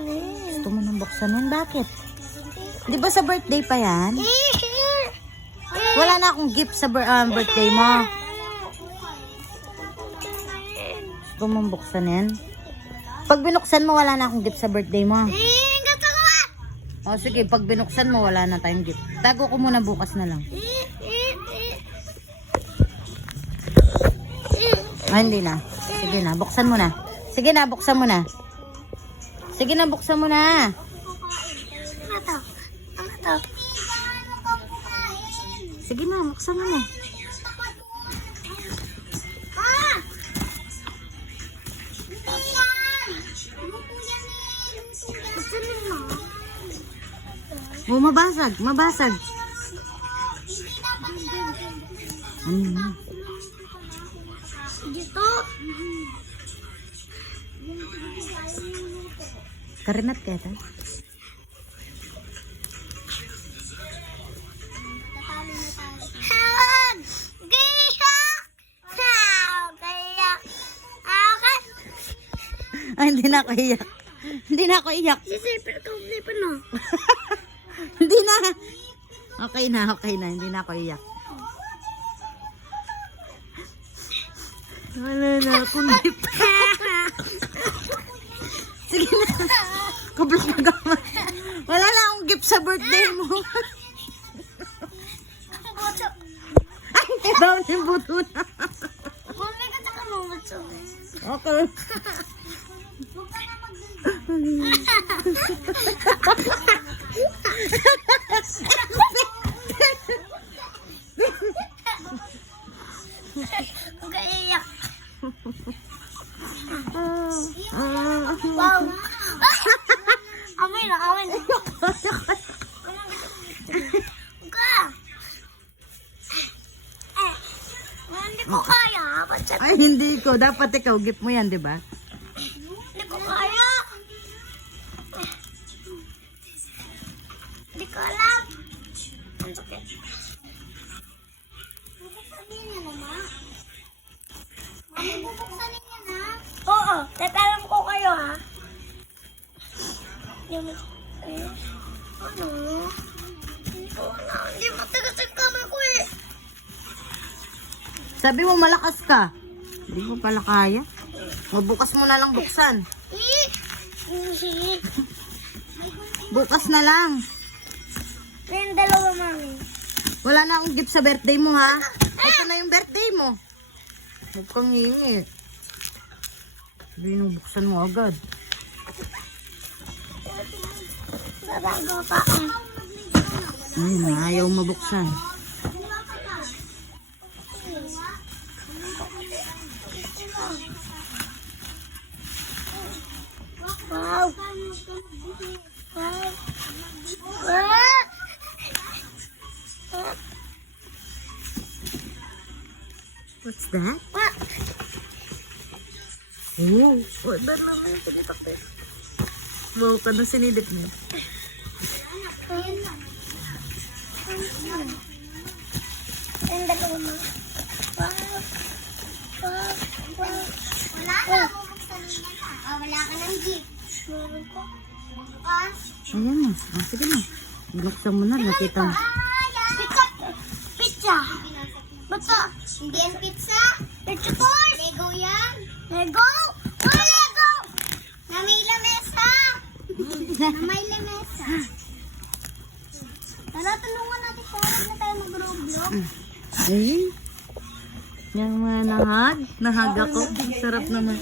buksanin. Gusto mo nang buksanin? Bakit? Di ba sa birthday pa yan? Wala na akong gift sa birthday mo. Gusto mong buksanin? Pag binuksan mo, wala na akong gift sa birthday mo. O sige, pag binuksan mo, wala na tayong gift. Tago ko muna bukas na lang. Ah, hindi na. Sige na, buksan mo na. Sige na, buksan mo na. Sige na, buksan mo na. Sige na, buksan mo na. Oh, mabasag, mabasag. Dito. Karinat kaya tayo. Ay, hindi na ako iyak. Hindi na ako iyak. Sisipin na. Hindi na. Okay na, okay na. Hindi na ako iyak. Wala na akong gift. Sige na. Kablok na gaman. Wala na akong gift sa birthday mo. Ay, hindi daw yung buto na. Mami, kata ka mo buto. Okay. Huwag ka iyak. Wow. Amoy na, amoy na. Huwag ka. Hindi ko kaya. Ay, hindi ko. Dapat ikaw, gift mo yan, di ba? Hindi ko kaya. Hindi ko alam. Ang sakit. Bubuksanin niya na, ma. Mami, bubuksanin niya na. Oo, tatalam ko kayo, ha? Ano? Hindi ko na. Hindi matigas yung kamay ko, eh. Sabi mo malakas ka. Hindi mo pala kaya. Mabukas mo na lang buksan. Bukas na lang. Yung dalawa, mami. Wala na akong gift sa birthday mo, ha? Ito na yung birthday mo. Huwag kang hingi. Binubuksan mo agad. Babago pa. Ayun, ayaw mabuksan. Wow. Wow. What's that? What? Oh, what ba naman yung sinidip ko? Wow, ka na sinidip mo. Yung dalawa mo. Wow. Wow. Wow. Wala na. Wala ka ng gift. Meron ko. Ayan na. Ah, sige na. Binuksan mo na. Nakita mo. Pizza. Pizza. Basta. Hindi yan pizza. Pizza toys. Lego yan. Lego? Oh, Lego! Na may lamesa. Na may lamesa. Tara, tulungan natin siya. Huwag na tayo mag-roblox. Ay. Yung mga nahag. Nahag ako. Ang sarap naman.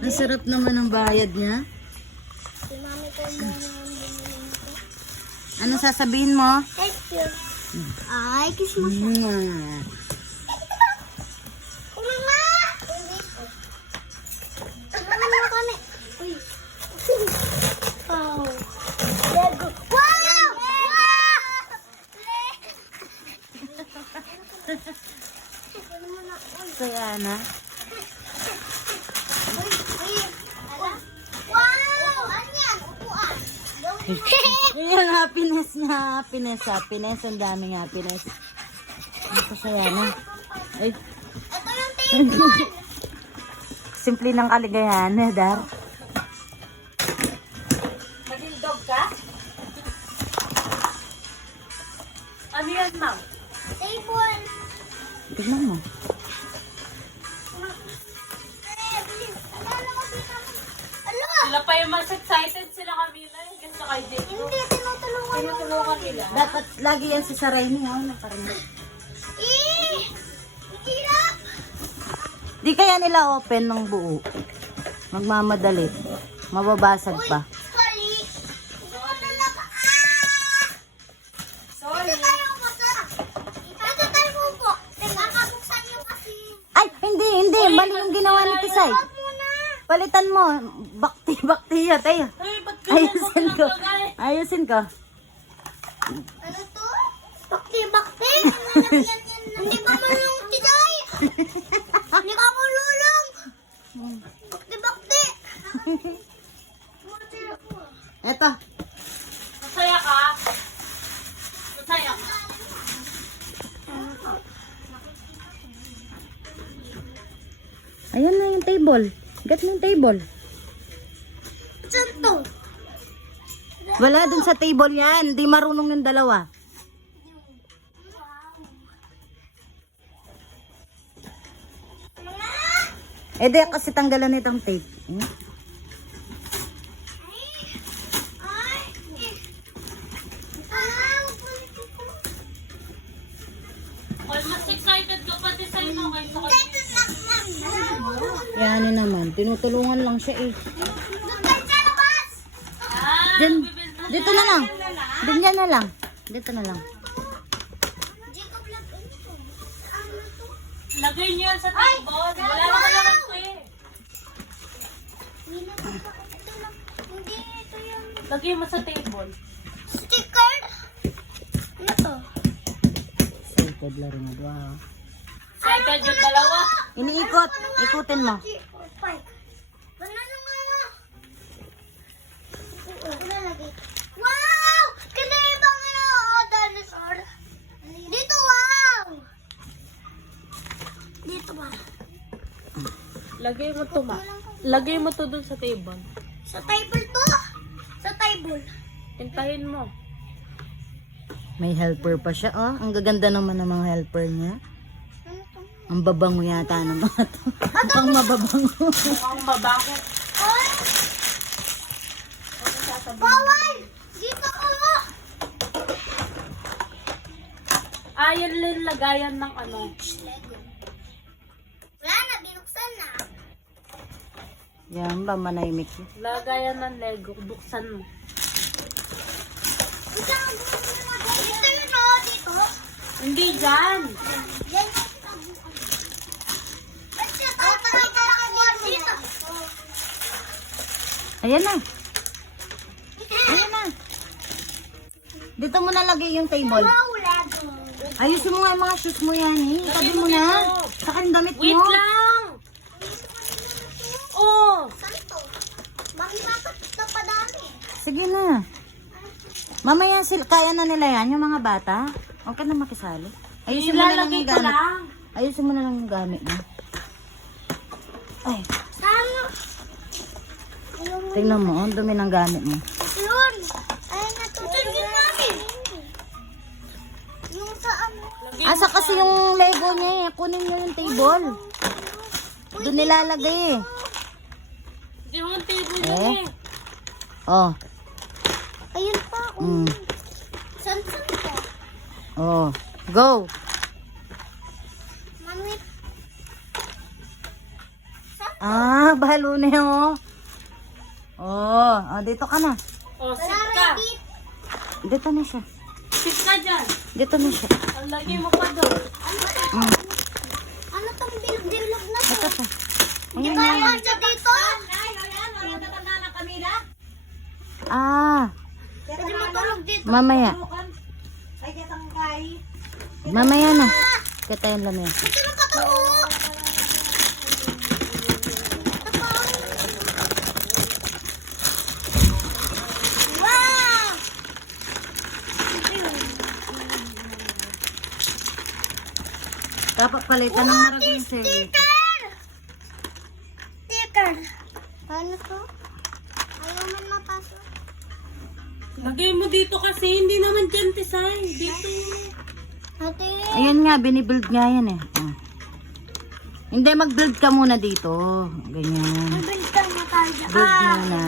Ang sarap naman ang bayad niya. Si mami ko yung Ano sasabihin mo? thank you. Ay, kiss mo siya. Mama! Ano mo kami? Uy. Wow. Lego. Wow! Kaya na. Wow! Ano yan? Upuan. Yung happiness niya. Happiness. Happiness. Ang daming happiness. Ito saya na. Ay. Ito yung table. Simple ng kaligayahan, Dar. Ano yan, ma'am? Table. Tignan mo. Ano? Sila pa yung mas excited sila Camila eh. Kasi kay Dave. Hindi, tinutulungan mo. Tinutulungan nila. Dapat lagi yan si Saray niya. Ano pa rin. Hirap. Di kaya nila open ng buo. Magmamadali. Mababasag pa. Sorry. Talaga. Sorry. Ito tayo po, sir. Ito tayo po. Kakabuksan niyo kasi. Ay, hindi. Mali yung ginawa ni Tisay. Huwag muna. Palitan mo. Bakti ya tayo. Uy, ba't ganyan mo Ayusin ko. pinaglagay? Ayusin ko. Ano to? Bakti. Hindi ka marunong, Tisay. Hindi ka marunong. Bakti. Eto. Masaya ka? Masaya ka? Ayan na yung table. Get mo yung table. Saan to? Wala dun sa table yan. Di marunong yung dalawa. Eh di kasi tanggalan nitong tape. Hmm? Well, mas excited ka pa din sa'yo no, kaysa kay Yan yun naman. Tinutulungan lang siya eh. Ah, Din, bibili- dito na lang. Dinyan na lang. Dito na lang. Lagay niyo yan sa table. Wala na naman ko eh. Hindi, ito yung Lagay mo sa table. sticker. Ano to? Excited lang rin. Wow. Excited yung dalawa. Iniikot. Ikutin mo. Wow! Kinibang ano, dinosaur. Dito, wow! Dito ba? Lagay mo to ma. Lagay mo to dun sa table. Sa table to? Sa table. Hintayin mo. May helper pa siya. Oh, ang gaganda naman ng mga helper niya. Ano to? Ang babango yata ng mga to. Ang mababango. Mukhang mabango. Ay! Bawal! Dito ko! Ayan lang lagayan ng ano. Lego. Wala na, binuksan na. Yan ba manahimik? Lagayan ng Lego. Buksan mo. Dito yun o, dito. Hindi dyan. Yan. Ba't siya dito? Ayan na. Ayan na. Dito mo nalagay yung table. Wow, Lego. Ayusin mo nga yung mga shoes mo yan eh. Tabi mo na. Saka yung damit Wait mo. lang. Oh. Saan to? Bakit ito pa dami? Sige na. Mamaya kaya na nila yan, yung mga bata. Huwag ka na makisali. Ayusin mo na lang Ilalagay yung ko gamit. lang. Ayusin mo na lang yung gamit mo. Ay, Saan? tingnan mo, ang dumi ng gamit mo. Yun. Ay, natutulog namin. Yung sa ano? Lagay Asa kasi yung Lego niya eh. Kunin niyo yung table. Doon nilalagay eh. Hindi mo ang table Eh? yun eh. Oh. Ayun pa. Mm. Saan to? Oh. Go. Mami. Ah, balo na yun oh. Oh, dito ka na. Oh, sit Wala ka. ready. Dito na siya. Sit ka dyan. Dito na siya. Ang lagay mo pa doon. Ano to? Ano tong bilog na to? Ito pa. Hindi kaya siya dito? Ah, Pwede matulog dito. mamaya. Mamaya na. Kita yung lamaya. Ito na ka to. Wow! Dapat palitan ng maragong service. Sticker! Sticker. Ano to? Ayaw man mapasok. Lagay mo dito kasi. Hindi naman dyan, Tisay. Dito. Ate. Ayan nga, binibuild nga yan eh. Oh. Hindi, mag-build ka muna dito. Ganyan. Mabuild ka na tayo. Build muna.